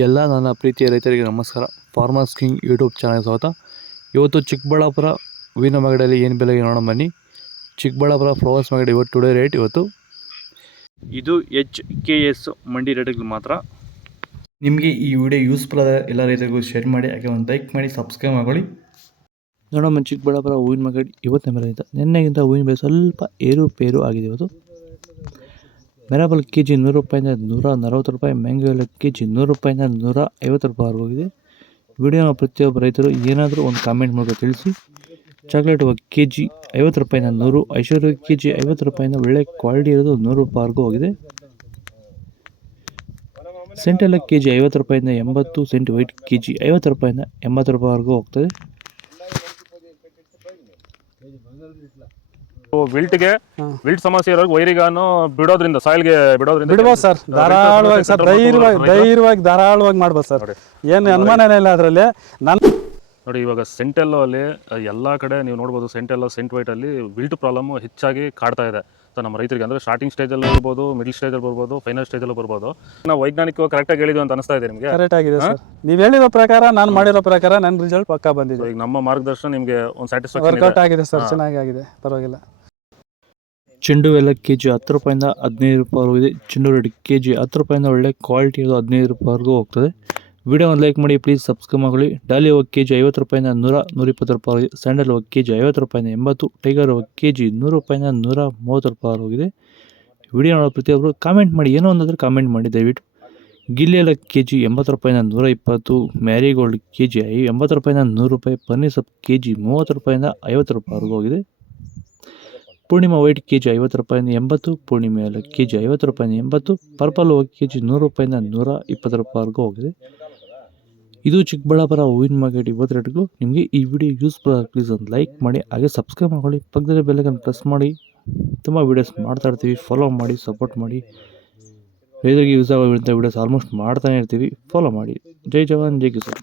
ಎಲ್ಲ ನನ್ನ ಪ್ರೀತಿಯ ರೈತರಿಗೆ ನಮಸ್ಕಾರ. ಫಾರ್ಮರ್ಸ್ ಕಿಂಗ್ ಯೂಟ್ಯೂಬ್ ಚಾನಲ್ ಸ್ವಾಗತ. ಇವತ್ತು ಚಿಕ್ಕಬಳ್ಳಾಪುರ ಹೂವಿನ ಮಾರ್ಕೆಟಲ್ಲಿ ಏನು ಬೆಲೆಗೆ ನೋಡೋಣ ಬನ್ನಿ. ಚಿಕ್ಕಬಳ್ಳಾಪುರ ಫ್ಲವರ್ಸ್ ಮಾರ್ಕೆಟ್ ಇವತ್ತು ಟುಡೇ ರೇಟ್ ಇವತ್ತು ಇದು HKS ಮಂಡಿ ರೇಟ್ಗಳು ಮಾತ್ರ. ನಿಮಗೆ ಈ ವಿಡಿಯೋ ಯೂಸ್ಫುಲ್ ಆದ ಎಲ್ಲ ರೈತರಿಗೂ ಶೇರ್ ಮಾಡಿ, ಹಾಗೆ ಒಂದು ಲೈಕ್ ಮಾಡಿ, ಸಬ್ಸ್ಕ್ರೈಬ್ ಮಾಡ್ಕೊಳ್ಳಿ. ನೋಡೋಣ ಚಿಕ್ಕಬಳ್ಳಾಪುರ ಹೂವಿನ ಮಾರ್ಕೆಟ್ ಇವತ್ತಿನ ಬೆಲೆ ಇದೆ. ನಿನ್ನೆಗಿಂತ ಹೂವಿನ ಬೆಲೆ ಸ್ವಲ್ಪ ಏರುಪೇರು ಆಗಿದೆ. ಇವತ್ತು ಮೆರಾಬಲ್ ಕೆಜಿ 100 ರೂಪಾಯಿಂದ 140 ರೂಪಾಯಿ, ಮ್ಯಾಂಗೋ ಎಲ್ಲ ಕೆಜಿ 100 ರೂಪಾಯಿಂದ 150 ರೂಪಾಯಿ ಹೋಗಿದೆ. ವಿಡಿಯೋನ ಪ್ರತಿಯೊಬ್ಬ ರೈತರು ಏನಾದರೂ ಒಂದು ಕಾಮೆಂಟ್ ಮೂಲಕ ತಿಳಿಸಿ. ಚಾಕ್ಲೇಟ್ ಕೆಜಿ 50 ರೂಪಾಯಿಂದ 100, ಐಶ್ವರ್ಯ ಕೆಜಿ 50 ರೂಪಾಯಿಂದ ಒಳ್ಳೆ ಕ್ವಾಲಿಟಿ ಇರೋದು 100 ರೂಪಾಯಿವರೆಗೂ ಹೋಗಿದೆ. ಸೆಂಟ್ ಎಲ್ಲ ಕೆಜಿ 50 ರೂಪಾಯಿಂದ 80, ಸೆಂಟ್ ವೈಟ್ ಕೆಜಿ 50 ರೂಪಾಯಿಂದ 80 ರೂಪಾಯಿವರೆಗೂ ಹೋಗ್ತದೆ. ವಿಲ್ಟ್ ಸಮಸ್ಯೆ ಇರೋರು ವೈರಿಗಾನು ಬಿಡೋದ್ರಿಂದ ಸಾಯಿಲ್ಗೆ ಬಿಡ್ಬೋದು ಸರ್. ಧಾರಾಳವಾಗಿ ಸರ್, ಧೈರ್ಯವಾಗಿ ಮಾಡ್ಬೋದು ಸರ್. ಏನು ಅನುಮಾನನೇ ಇಲ್ಲ ಅದರಲ್ಲಿ. ನೋಡಿ, ಇವಾಗ ಸೆಂಟೆಲ್ಲೋ ಅಲ್ಲಿ ಎಲ್ಲ ಕಡೆ ನೀವು ನೋಡ್ಬೋದು, ಸೆಂಟೆಲ್ಲೋ ಸೆಂಟ್ ವೈಟ್ ಅಲ್ಲಿ ವಿಲ್ಟ್ ಪ್ರಾಬ್ಲಮ್ ಹೆಚ್ಚಾಗಿ ಕಾಡ್ತಾ ಇದೆ. ಸೊ ನಮ್ಮ ರೈತರಿಗೆ ಅಂದ್ರೆ ಸ್ಟಾರ್ಟಿಂಗ್ ಸ್ಟೇಜಲ್ಲಿ ಬರ್ಬೋದು, ಮಿಡಲ್ ಸ್ಟೇಜಲ್ಲಿ ಬರ್ಬೋದು, ಫೈನಲ್ ಸ್ಟೇಜಲ್ಲಿ ಬರ್ಬೋದು. ನಾವು ವೈಜ್ಞಾನಿಕವಾಗಿ ಕರೆಕ್ಟಾಗಿ ಹೇಳಿದ್ವಿ ಅಂತ ಅನಿಸ್ತಾ ಇದೆ ನಿಮಗೆ? ಕರೆಕ್ಟ್ ಆಗಿದೆ ಸರ್. ನೀವು ಹೇಳಿರೋ ಪ್ರಕಾರ, ನಾನು ಮಾಡಿರೋ ಪ್ರಕಾರ ನನ್ನ ರಿಸಲ್ಟ್ ಪಕ್ಕಾ ಬಂದಿದೆ. ಈಗ ನಮ್ಮ ಮಾರ್ಗದರ್ಶನ ನಿಮಗೆ ಒಂದು ಸ್ಯಾಟಿಸ್ಫ್ಯಾಕ್ಷನ್ ವರ್ಕೌಟ್ ಆಗಿದೆ ಸರ್, ಚೆನ್ನಾಗಿ ಆಗಿದೆ, ಪರವಾಗಿಲ್ಲ. ಚೆಂಡು ಎಲ್ಲ ಕೆಜಿ 10 ರೂಪಾಯಿಂದ 15 ರೂಪಾಯಿವರೆಗೂ ಇದೆ. ಚೆಂಡು ರೆಡ್ ಕೆಜಿ 10 ರೂಪಾಯಿಂದ ಒಳ್ಳೆ ಕ್ವಾಲಿಟಿ ಇರೋದು 15 ರೂಪಾಯಿವರೆಗೂ ಹೋಗ್ತದೆ. ವಿಡಿಯೋ ಒಂದು ಲೈಕ್ ಮಾಡಿ, ಪ್ಲೀಸ್ ಸಬ್ಸ್ಕ್ರೈಬ್ ಮಾಡ್ಕೊಳ್ಳಿ. ಡಾಲಿ ಕೆಜಿ 50 ರೂಪಾಯಿಂದ 100-120 ರೂಪಾಯಿ. ಸ್ಯಾಂಡಲ್ ಕೆಜಿ 50 ರೂಪಾಯಿಂದ 80, ಟೈಗರ್ ಕೆಜಿ 100 ರೂಪಾಯಿಂದ 130 ರೂಪಾಯಿ ಹೋಗಿದೆ. ವಿಡಿಯೋ ನೋಡೋ ಪ್ರತಿಯೊಬ್ಬರು ಕಾಮೆಂಟ್ ಮಾಡಿ, ಏನೋ ಒಂದಾದರೂ ಕಾಮೆಂಟ್ ಮಾಡಿ ದಯವಿಟ್ಟು. ಗಿಲ್ಲಿ ಎಲ್ಲ ಕೆಜಿ 80 ರೂಪಾಯಿಂದ 120, ಮ್ಯಾರಿಗೋಲ್ಡ್ ಕೆಜಿ 80 ರೂಪಾಯಿಂದ 100 ರೂಪಾಯಿ, ಪನ್ನೀರ್ ಸೊಪ್ಪು ಕೆಜಿ 30 ರೂಪಾಯಿಂದ 50 ರೂಪಾಯಿವರೆಗೂ ಹೋಗಿದೆ. ಪೂರ್ಣಿಮಾ ವೈಟ್ ಕೆಜಿ 50 ರೂಪಾಯಿಂದ 80, ಪೂರ್ಣಿಮೆ ಎಲ್ಲ ಕೆಜಿ 50 ರೂಪಾಯಿಂದ 80, ಪರ್ಪಲ್ ಕೆಜಿ 100 ರೂಪಾಯಿಂದ 120 ರೂಪಾಯಿವರೆಗೂ ಹೋಗಿದೆ. ಇದು ಚಿಕ್ಕಬಳ್ಳಾಪುರ ಹೂವಿನ ಮಾರ್ಕೆಟ್ ಇವತ್ತು ರೇಟ್ಗಳು. ನಿಮಗೆ ಈ ವಿಡಿಯೋ ಯೂಸ್ಫುಲ್ ಆಗಿ ಪ್ಲೀಸ್ ಒಂದು ಲೈಕ್ ಮಾಡಿ, ಹಾಗೆ ಸಬ್ಸ್ಕ್ರೈಬ್ ಮಾಡ್ಕೊಳ್ಳಿ. ಪಕ್ಕದಲ್ಲಿ ಬೆಲ್ ಐಕಾನ್ ಪ್ರೆಸ್ ಮಾಡಿ. ತುಂಬ ವೀಡಿಯೋಸ್ ಮಾಡ್ತಾ ಇರ್ತೀವಿ, ಫಾಲೋ ಮಾಡಿ, ಸಪೋರ್ಟ್ ಮಾಡಿ. ರೈತರಿಗೆ ಯೂಸ್ ಆಗುವಂಥ ವೀಡಿಯೋಸ್ ಆಲ್ಮೋಸ್ಟ್ ಮಾಡ್ತಾನೆ ಇರ್ತೀವಿ, ಫಾಲೋ ಮಾಡಿ. ಜೈ ಜವಾನ್, ಜೈ ಕಿಸಾನ್.